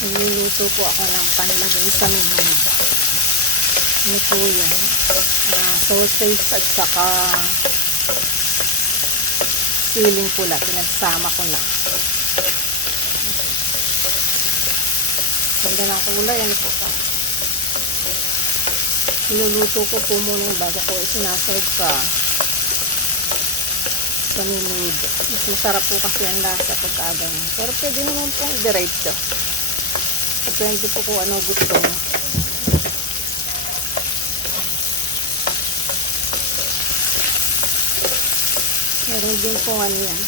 Niluluto po ako ng panlagay sa minuto. Ano po yan? Ah, sausage at saka siling pula. Pinagsama ko na. Ganda ng kulay. Ano po ka? Niluluto ko po muna yung bago ko sinasawag sa sa minudo. Mas masarap po kasi ang lasa pagka ganyan. Pero pwede naman pong diretso. Depende po kung ano gusto mo. Meron din pong ano yan,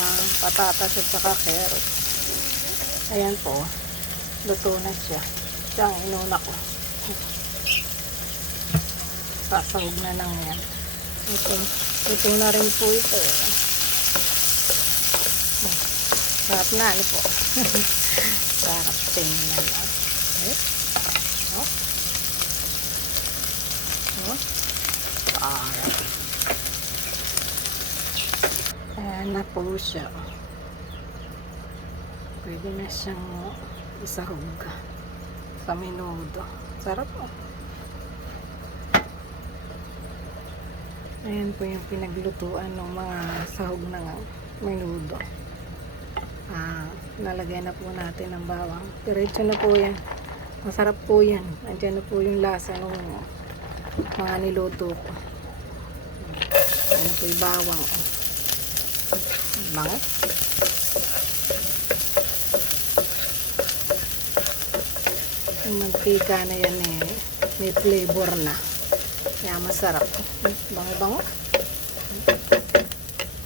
ah, patatas at saka carrots. Ayan po, luto na siya. Siya ang inuna ko. Sasawag na lang yan. Ito, ito na rin po ito. Sarap na, ano po. Sarap tingnan. Okay. Oh. Oh. Sarap. Ayan na po siya. Pwede na siyang isahog sa minudo. Sarap po. Ayan po yung pinaglutuan ng mga sahog ng menudo. Nalagay na po natin ng bawang. Diretso na po yan. Masarap po yan. Andiyan na po yung lasa ng mga niluto ko. Ayan na po yung bawang. Bango. Yung mantika na yan eh, may flavor na. Kaya masarap. Bango-bango.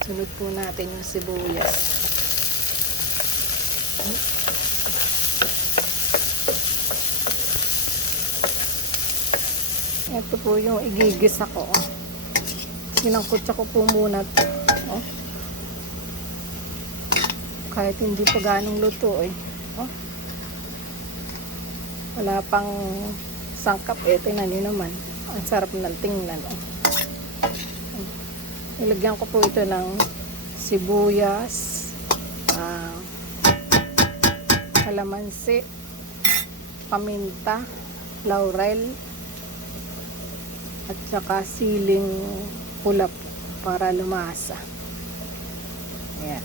Sunod po natin yung sibuyas. Ito po yung igigis ako. Oh. Sinangkot ko po muna. Oh. Kahit hindi pa ganong luto eh. Oh. Wala pang sangkap eh. Tingnan nyo naman. Ang sarap ng tingnan. Oh. Ilagyan ko po ito ng sibuyas, ah, kalamansi, paminta, laurel, at saka siling pula para lumasa. Ayan.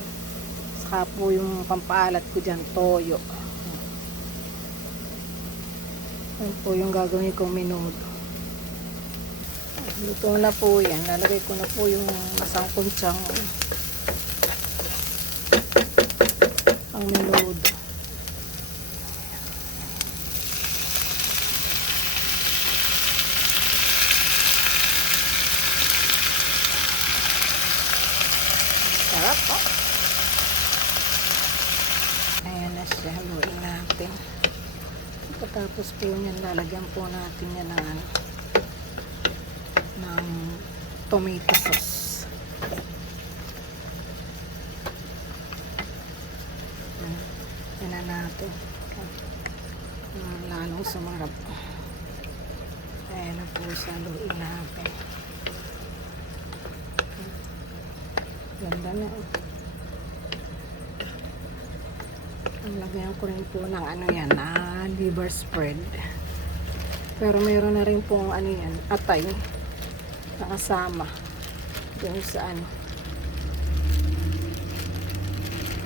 Saka po yung pampaalat ko dyan, toyo. Ayan po yung gagawin kong minudo. Luto na po yan. Nalagay ko na po yung masangkuntsang ang minudo. Sarap po. Ayan na siya. Haluin natin. Pagkatapos po yan, lalagyan po natin yan ng ano, ng tomato sauce. Yan, na natin. Lalong sumarap. Ayan na po siya. Haluin natin. Ganda na. Lagyan ko rin po ng ano yan, ah, liver spread. Pero mayroon na rin pong ano yan, atay. Nakasama. Doon sa ano.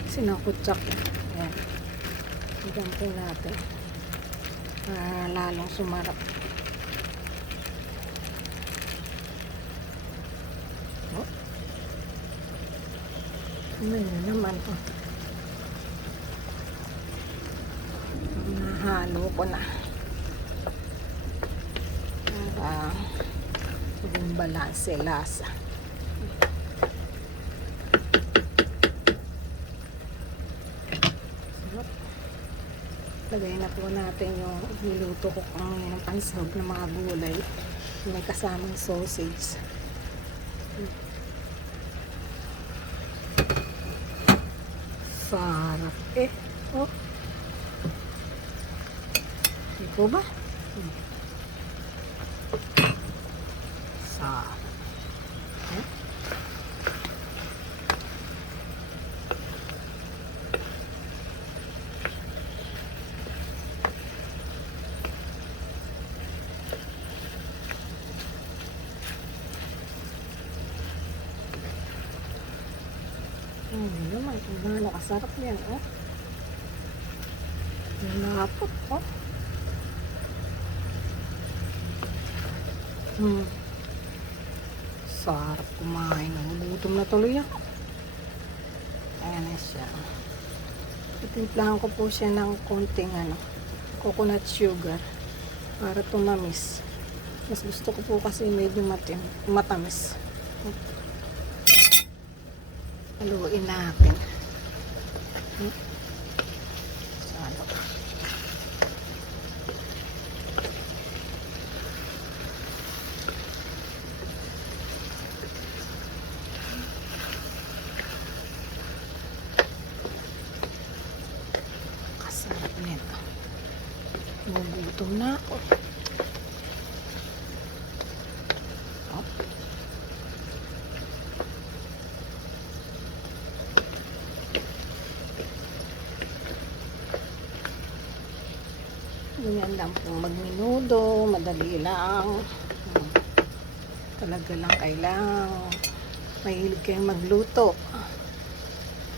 Sinakutsak. Ayan. Lagyan po natin. Para lalong sumarap. Oh. Ano yun naman oh. Nahalo ko na. Para maging balanse lasa. Lagay na po natin yung niluto ko kung yung pansahog ng mga gulay. May kasamang sausage. Sarap eh. Oh. Hindi po ba? Hmm. Sarap. Eh? Gano'n kasarap yan, oh. Lapot, oh. Hmm. Sarap kumain. Nagugutom na tuloy ako. Ayan na siya. Itimplahan ko po siya ng konting ano, coconut sugar para tumamis. Mas gusto ko po kasi medyo matim, matamis. Haluin natin. Hmm. Salo. Kasarap nito. Gugutom na ako. Oh. Ganyan lang po magminudo, madali lang. Talaga lang kailangan. Mahilig kayong magluto.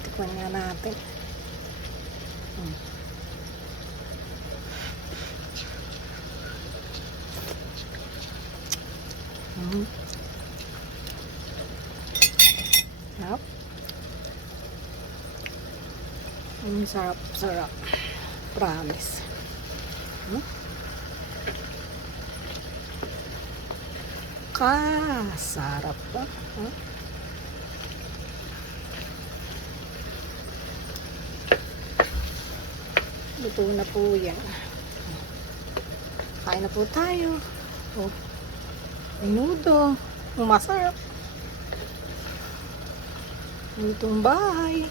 Tikman nga natin. Hmm. Hmm. Sarap. Ang sarap, sarap. Promise. Hmm? Ka, sarap pa. Huh? Luto na po yan. Kain na po tayo. Oh. Menudo. Masarap. Lutong bahay.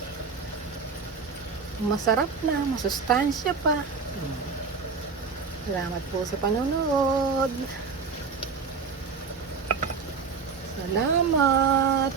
Masarap na. Masustansya pa. Hmm. Salamat po sa panonood. Salamat.